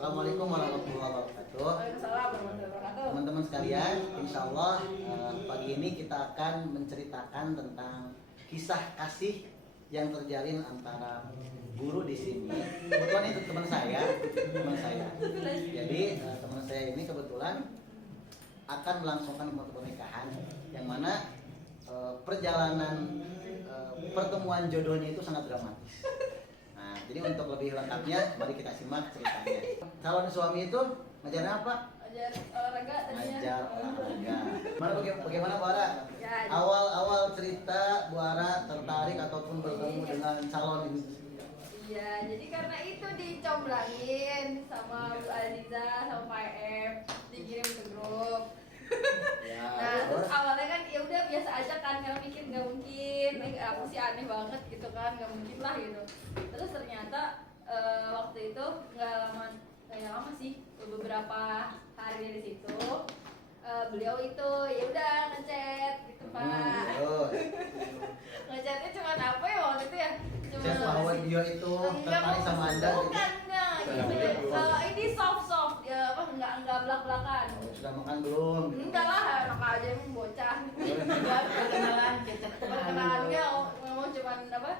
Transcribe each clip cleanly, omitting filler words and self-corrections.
Assalamualaikum warahmatullahi wabarakatuh. Waalaikumsalam warahmatullahi wabarakatuh. Teman-teman sekalian, insya Allah pagi ini kita akan menceritakan tentang kisah kasih yang terjalin antara guru di sini. Kebetulan itu teman saya. Jadi teman saya ini kebetulan akan melangsungkan pernikahan yang mana perjalanan pertemuan jodohnya itu sangat dramatis. Nah, jadi untuk lebih lengkapnya, mari kita simak ceritanya. Calon suami itu ngajarin apa? Ajar olahraga tadinya. Ngajar olahraga. Bagaimana Bu Ara? Ya, Awal cerita Bu Ara tertarik ataupun bertemu dengan calon ini. Iya, jadi karena itu dicomblangin sama Bu Aziza sama Pak Em, dikirim ke grup. Ya, Nah, terus awalnya kan ya udah biasa aja kan, kalau mikir nggak mungkin, aku sih aneh banget gitu kan, nggak mungkin lah gitu. Terus ternyata waktu itu nggak lama sih, beberapa hari dari situ beliau itu ya udah ngechat gitu Pak. Ngechatnya cuma apa ya waktu itu ya? Chat bahwa dia itu tertarik sama Anda. Bukan enggak. Ini soft ya apa enggak belak-belakan. Sudah makan belum? Enggak lah, anak aja emang bocah. Perkenalannya ngomong cuman apa?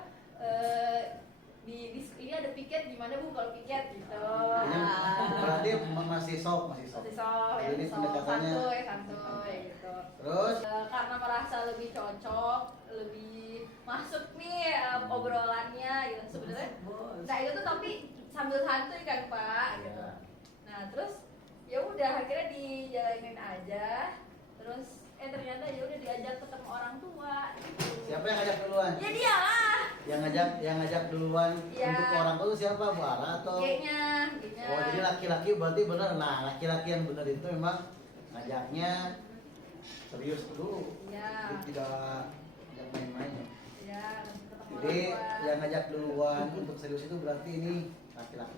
Di ini ada piket, gimana Bu kalau piket gitu. Berarti masih soft. Masih soft, ya Jadi soft, pendekatannya santuy gitu. Terus Karena merasa lebih cocok, lebih masuk nih obrolannya gitu sebenarnya. Nah itu tuh tapi sambil santuy kan Pak gitu. Nah terus ya udah akhirnya dijalanin aja. Terus ternyata ya udah diajak ketemu orang tua gitu. siapa yang ngajak duluan? Ya dia lah. Yang ngajak duluan Ya. untuk ke orang tua itu siapa? Bu Ara atau? Kayaknya. Oh jadi laki-laki berarti benar. Nah laki-laki yang benar itu memang ngajaknya serius dulu. Iya. Jadi tidak main-main. Ya, ketemu Jadi orang tua. yang ngajak duluan untuk serius itu berarti ini laki-laki.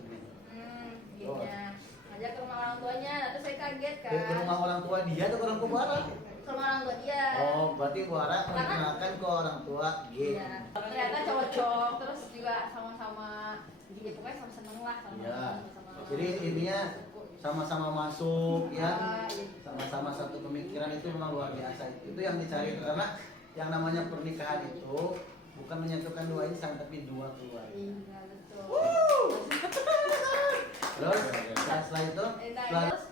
Gitunya. Ngajak ke rumah orang tuanya, terus saya kaget kan. Ke rumah orang tua dia atau ke orang tua Bu Ara? Ke rumah orang tua dia. Oh berarti Bu Ara mengenalkan ke orang tua G. Iya. Ternyata cocok, terus juga sama-sama, ya pokoknya sama seneng lah Iya. sama. Jadi intinya sama-sama masuk ya, Iya. sama-sama satu pemikiran itu memang luar biasa. Itu yang dicari karena yang namanya pernikahan itu bukan menyatukan dua insan tapi dua keluarga. Iya betul. Terus setelah itu, Terus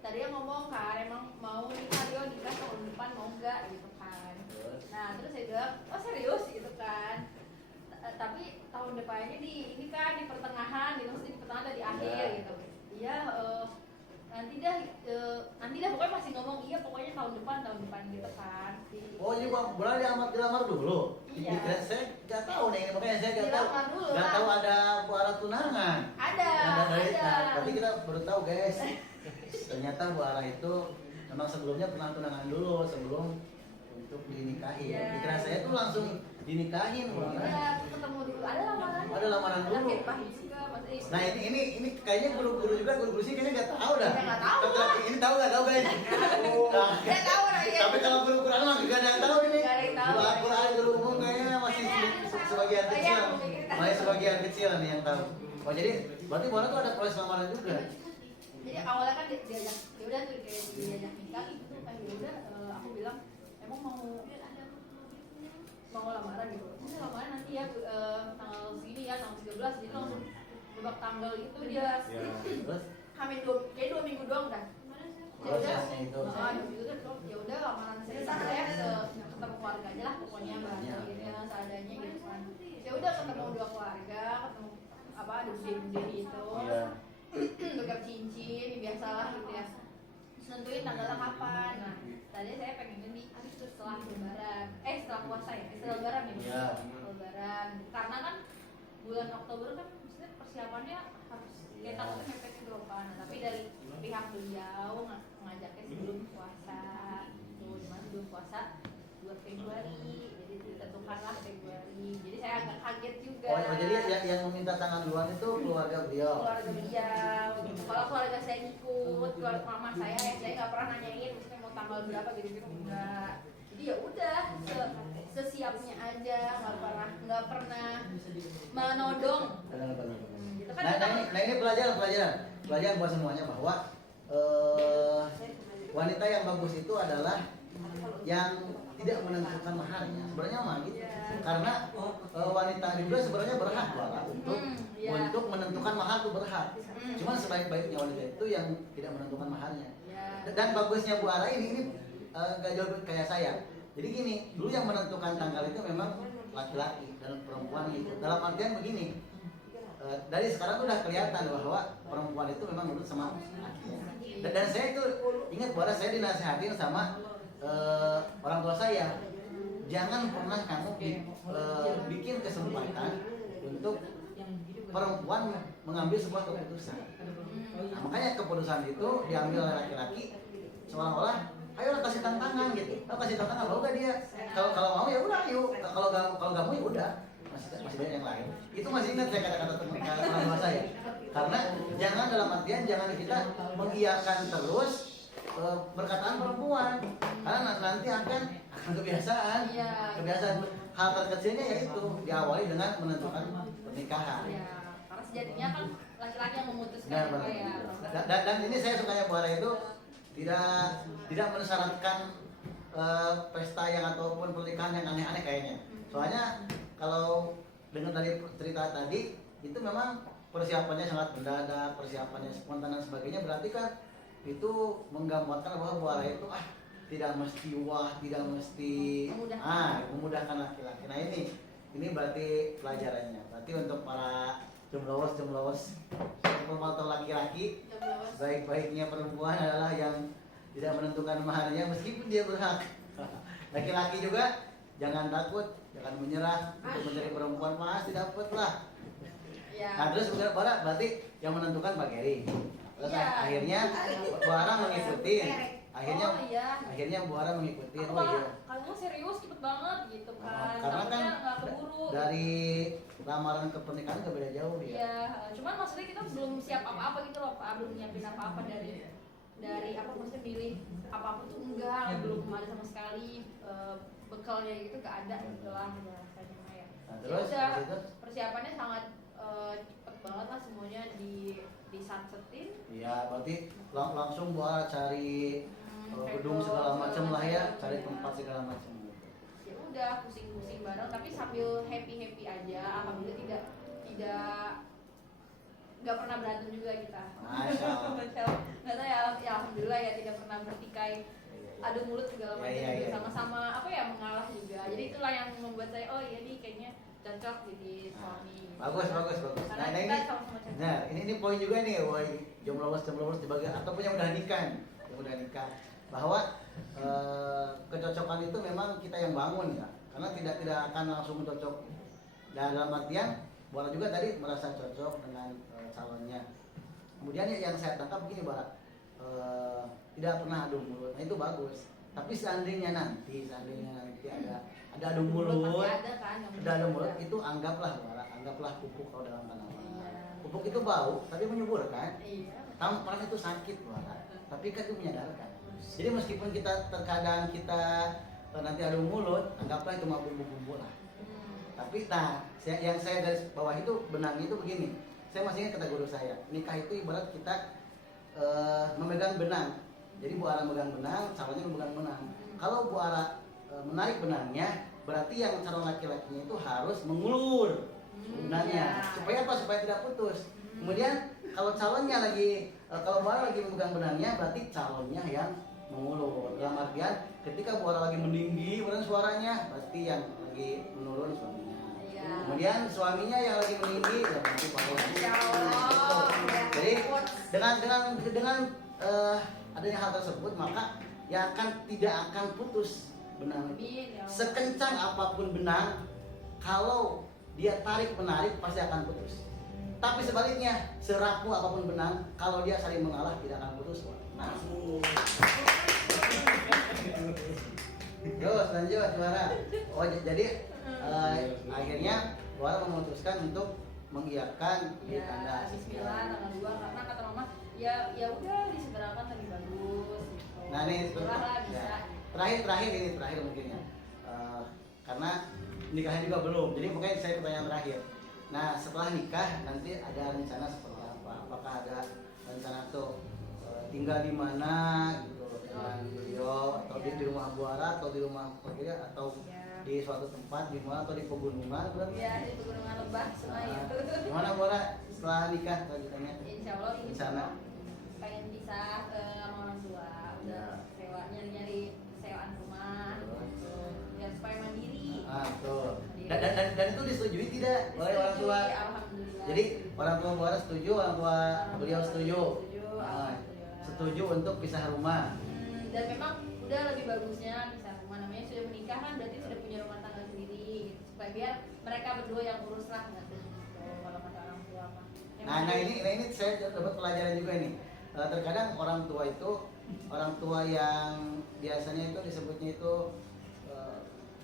tadi yang ngomong kan emang mau nikah tahun depan mau enggak gitu kan. Nah terus saya bilang oh serius gitu kan. Tapi tahun depannya ini kan di pertengahan gitu, maksudnya di pertengahan atau di akhir gitu. Iya nanti dah pokoknya masih ngomong iya pokoknya tahun depan gitu kan. oh jadi boleh dilamar dulu. Iya. Saya nggak tahu nih, makanya saya nggak tahu. Dilamar dulu Nggak lah. tahu ada Bu Ara tunangan. Ada. Nah, berarti kita baru tahu guys. Ternyata Bu Ara itu memang sebelumnya pernah tunangan dulu sebelum untuk dinikahi. Iya. Dikira saya tuh langsung dinikahin Bu Ara. Iya, ketemu dulu. Ada lamaran. Ada lamaran dulu. Ada pahit juga, maksudnya. Nah ini kayaknya guru-guru sih kayaknya nggak tahu dah. Ya, nggak tahu lah. Ini tahu nggak tahu guys? Nah, Nggak tahu lah ya. tapi kalau guru-guru mah nggak ada yang tahu ini. Nggak ada yang tahu. Guru umum kayaknya masih sebagian Oh, iya, kecil. mungkin kita. Masih sebagian kecil nih yang tahu. Oh jadi berarti Bu Ara tuh ada proses lamaran juga. Jadi awalnya kan diajak, ya udah tuh kayak diajak nikah gitu kan, ya udah aku bilang emang mau lamaran gitu. Ini lamaran nanti ya tanggal segini ya, tanggal 13 jadi langsung nebak tanggal itu dia. Terus Kayak 2 minggu doang dah. Ya udah, prosesnya itu. ya udah lamaran saya ketemu keluarga aja lah pokoknya bahasa gitu ya seadanya gitu kan. Ya udah ketemu dua keluarga, ketemu apa ada diri itu. Iya. Pegang cincin, biasalah gitu ya. Terus nentuin tanggalnya kapan. Nah, tadi saya pengen di setelah lebaran. Setelah puasa ya, setelah lebaran ya. Iya. Lebaran. Karena kan bulan Oktober kan maksudnya persiapannya harus kita takutnya mepet gitu kan. Nah, tapi dari pihak beliau ngajaknya sebelum puasa. Tuh, dimana sebelum puasa 2 Februari, jadi ditentukanlah Februari. Jadi saya agak kaget juga. Oh jadi yang meminta tangan duluan itu keluarga beliau. Keluarga beliau. Kalau keluarga saya ikut, keluarga mama saya nggak pernah nanyain, maksudnya mau tanggal berapa gitu enggak. Jadi ya udah sesiapnya aja, nggak pernah menodong. Benar. Gitu gitu kan. Ini pelajaran buat semuanya bahwa wanita yang bagus itu adalah yang tidak menentukan maharnya. Sebenarnya mah gitu. Karena wanita juga sebenarnya berhak untuk menentukan mahar itu berhak. Cuman sebaik-baiknya wanita itu yang tidak menentukan maharnya. Dan bagusnya Bu Ara ini gak jauh kayak saya. Jadi gini, dulu yang menentukan tanggal itu memang laki-laki dan perempuan itu. Dalam artian begini, dari sekarang udah kelihatan bahwa perempuan itu memang menurut sama laki-laki. Dan saya itu ingat bahwa saya dinasihatin sama orang tua saya, jangan pernah kamu bikin kesempatan untuk perempuan mengambil sebuah keputusan. Nah, makanya keputusan itu diambil oleh laki-laki seolah-olah ayo kasih tantangan gitu. Kasih tantangan, mau gak dia? Kalau mau ya udah ayo. Kalau gak mau ya udah. Masih banyak yang lain. Itu masih ingat saya kata-kata teman orang tua saya. Karena jangan dalam artian jangan kita mengiyakan terus perkataan perempuan. Karena nanti akan kebiasaan. Kebiasaan hal terkecilnya yaitu diawali dengan menentukan pernikahan. Karena sejatinya kan laki-laki yang memutuskan ya. Dan ini saya sukanya Bu Ara itu tidak mensyaratkan pesta yang ataupun pernikahan yang aneh-aneh kayaknya. Soalnya kalau dengar dari cerita tadi itu memang persiapannya sangat mendadak, persiapannya spontan dan sebagainya, berarti kan itu menggambarkan bahwa Bu Ara itu tidak mesti tidak mesti memudahkan laki-laki. Nah ini berarti pelajarannya. Berarti untuk para jomlos atau laki-laki, baik-baiknya perempuan adalah yang tidak menentukan maharnya meskipun dia berhak. Laki-laki juga jangan takut, jangan menyerah untuk mencari perempuan, pasti dapat lah. Nah terus berarti yang menentukan Pak Geri. Terus akhirnya Bu Ara mengikuti. Akhirnya Bu Ara mengikuti. Kalau serius cepet banget gitu kan. Karena kan nggak keburu. Dari lamaran ke pernikahan gak beda jauh ya. Iya, cuman maksudnya kita belum siap apa-apa gitu loh Pak, belum nyiapin apa-apa dari apa maksudnya milih apa-apa tuh enggak, belum ada sama sekali bekalnya gitu gak ada gitu lah rasanya ya. Nah, terus persiapannya sangat cepet banget lah, semuanya di sunsetin. Iya, berarti langsung Bu Ara cari gedung segala macam lah ya, cari tempat segala macam. Ya udah pusing-pusing bareng tapi sambil happy aja, alhamdulillah nggak pernah berantem juga kita. Masya Allah. Nggak tahu ya alhamdulillah ya tidak pernah bertikai adu mulut segala macam. Sama-sama apa ya mengalah juga. Jadi itulah yang membuat saya iya nih kayaknya cocok jadi suami. Bagus. Nah ini poin juga nih, jomblo dibagi ataupun yang udah nikah, bahwa kecocokan itu memang kita yang bangun ya, karena tidak akan langsung cocok. Dalam artian Bu Ara juga tadi merasa cocok dengan calonnya. Kemudian yang saya tangkap begini Bu Ara, tidak pernah adu mulut, nah itu bagus. Tapi seandainya nanti ada adu mulut, itu anggaplah Bu Ara, anggaplah pupuk kalau dalam tanaman. Pupuk itu bau, tapi menyubur kan? Tamparan itu sakit Bu Ara, tapi kan itu menyadarkan. Jadi meskipun terkadang kita nanti adu mulut, anggaplah itu mau bumbu-bumbu lah. Tapi yang saya garis bawah itu benangnya itu begini. Saya masih ingat kata guru saya, nikah itu ibarat kita memegang benang. Jadi Bu Ara memegang benang, calonnya memegang benang. Kalau Bu Ara menarik benangnya, berarti yang calon laki-lakinya itu harus mengulur benangnya. Supaya apa? Supaya tidak putus. Kemudian kalau calonnya kalau Bu Ara lagi memegang benangnya, berarti calonnya yang mengulur. Dalam artian ketika Bu Ara lagi meninggi suaranya, berarti yang lagi menurun suaminya. Kemudian suaminya yang lagi meninggi, ya nanti Pak Jadi dengan adanya hal tersebut, maka tidak akan putus benang. Sekencang apapun benang, kalau dia tarik menarik pasti akan putus. Tapi sebaliknya, serapuh apapun benang, kalau dia saling mengalah tidak akan putus. Terus lanjut Bu Ara. Jadi akhirnya Bu Ara memutuskan untuk mengiyakan tanggal Bismillah tanggal 2 karena kata mama ya udah disegerakan lebih bagus gitu. Nah ini bisa. Terakhir mungkin ya. Karena nikahnya juga belum. Jadi makanya saya pertanyaan terakhir. Nah setelah nikah nanti ada rencana seperti apa? Apakah ada rencana tuh tinggal di mana gitu dengan beliau, atau di rumah Bu Ara, atau di rumah Pageri, atau di suatu tempat di mana, atau di pegunungan? Iya, di pegunungan Lebah semua itu. Gimana Bu Ara setelah nikah lanjutannya? Insya Allah Di sana. pengen pisah sama orang tua, udah sewa nyari sewaan rumah, gitu. Biar supaya mandiri. Tuh. Dan itu disetujui tidak oleh orang tua? Alhamdulillah. Jadi orang tua Bu Ara setuju, orang tua beliau setuju. Alhamdulillah. Setuju untuk pisah rumah. Dan memang udah lebih bagusnya pisah rumah, namanya sudah menikah kan berarti sudah punya rumah tangga sendiri, gitu. Supaya biar mereka berdua yang urus lah gitu. Kalau kata orang tua mah. Nah ini saya dapat pelajaran juga ini. Terkadang orang tua itu, orang tua yang biasanya itu disebutnya itu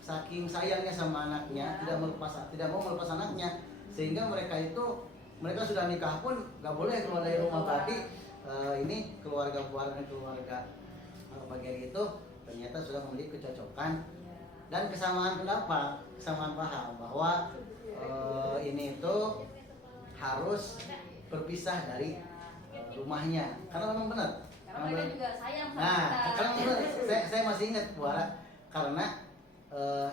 saking sayangnya sama anaknya, tidak mau melepas anaknya, sehingga mereka sudah nikah pun nggak boleh keluar dari rumah. Berarti ini keluarga Pageri itu ternyata sudah memiliki kecocokan dan kesamaan pendapat, kesamaan paham bahwa ini itu harus berpisah dari rumahnya, karena memang benar. Karena mereka juga sayang sama Nah, kita. karena benar, saya masih ingat Bu Ara, karena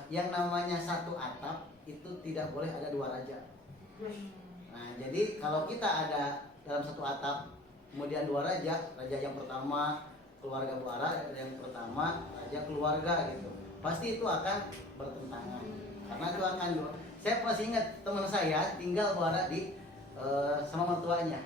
yang namanya satu atap itu tidak boleh ada dua raja. Nah, jadi kalau kita ada dalam satu atap, kemudian dua raja yang pertama keluarga Bu Ara, yang pertama raja keluarga gitu, pasti itu akan bertentangan. Karena itu akan, saya masih ingat teman saya tinggal Bu Ara di sama mertuanya.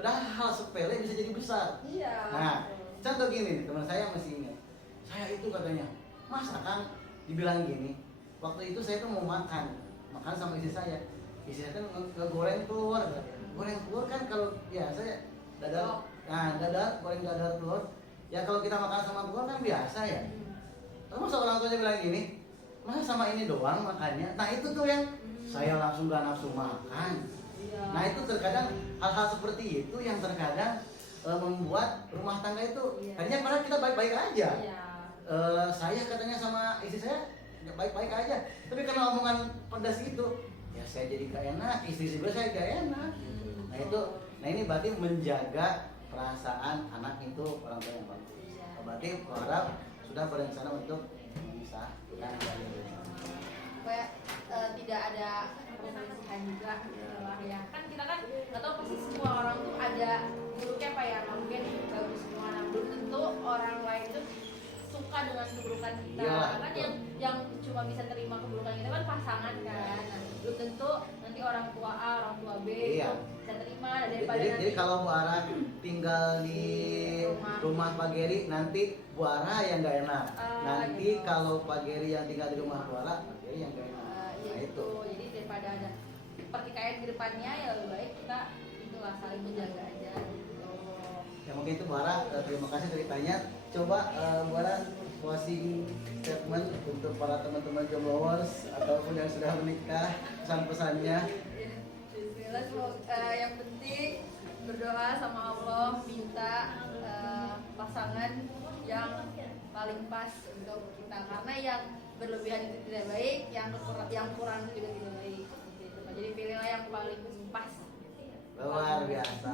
Padahal hal sepele bisa jadi besar. Iya. Nah, contoh gini nih, teman saya masih ingat. Saya itu katanya, masa kan dibilang gini. Waktu itu saya tuh mau makan sama istri saya. Istri saya tuh ngegoreng telur. Goreng telur kan kalau biasa ya dadar. Nah, goreng dadar telur. Ya kalau kita makan sama telur kan biasa ya. Terus masa orang tuanya bilang gini, masa sama ini doang makannya? Nah itu tuh yang saya langsung gak nafsu makan. Nah itu terkadang hal-hal seperti itu yang terkadang membuat rumah tangga itu tadinya padahal kita baik-baik aja. Saya katanya sama istri saya baik-baik aja, tapi karena omongan pedas itu ya saya jadi gak enak, istri juga saya gak enak. Nah ini berarti menjaga perasaan anak itu orang tua yang bagus. Berarti harap sudah berencana untuk memisah supaya tidak ada perselisihan juga ya. Kan kita kan nggak tahu pasti semua orang tuh ada buruknya apa ya, mungkin bagus semua. Nah, belum tentu orang lain tuh suka dengan keburukan kita. Kan yang cuma bisa terima keburukan kita kan pasangan kan. Nah, belum tentu nanti orang tua A, orang tua B bisa terima daripada jadi kalau Bu Ara tinggal di rumah Pageri, nanti Bu Ara yang gak enak. Nanti gitu. kalau Pageri yang tinggal di rumah Bu Ara, Pageri yang gak enak. Ya itu. Jadi daripada ada pertikaian di depannya, ya lebih baik kita itulah saling menjaga aja gitu. Ya mungkin itu Bu Ara, terima kasih ceritanya. Coba Bu Ara closing statement untuk para teman-teman jombloers ataupun yang sudah menikah, pesan-pesannya. Bismillah, yang penting berdoa sama Allah, minta pasangan yang paling pas untuk kita, karena yang berlebihan itu tidak baik, yang kurang itu juga tidak baik gitu. Jadi pilihlah yang paling pas. Luar biasa.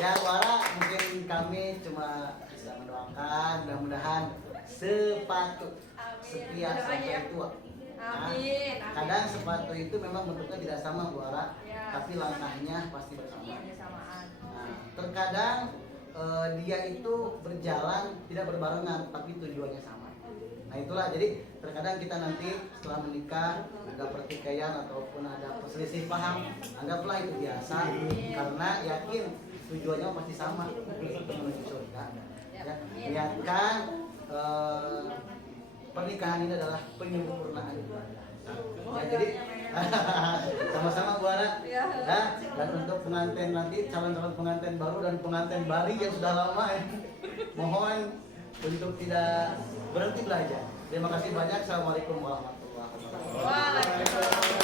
Ya Bu Ara, mungkin kami cuma bisa mendoakan mudah-mudahan sepatu setiap sampai tua. Amin. Kadang sepatu itu memang bentuknya tidak sama Bu Ara, tapi langkahnya pasti bersamaan. Nah, terkadang dia itu berjalan tidak berbarengan, tapi tujuannya sama. Nah itulah, jadi terkadang kita nanti setelah menikah ada pertikaian ataupun ada perselisih paham, anggaplah itu biasa, karena yakin tujuannya pasti sama, untuk menuju surga. Ya, niatkan pernikahan ini adalah penyempurnaan ibadah. Ya, jadi sama-sama Bu Ara. Ya, dan untuk pengantin nanti, calon-calon pengantin baru dan pengantin bari yang sudah lama mohon untuk tidak berhenti belajar. Terima kasih banyak. Assalamualaikum warahmatullahi wabarakatuh. Waalaikumsalam.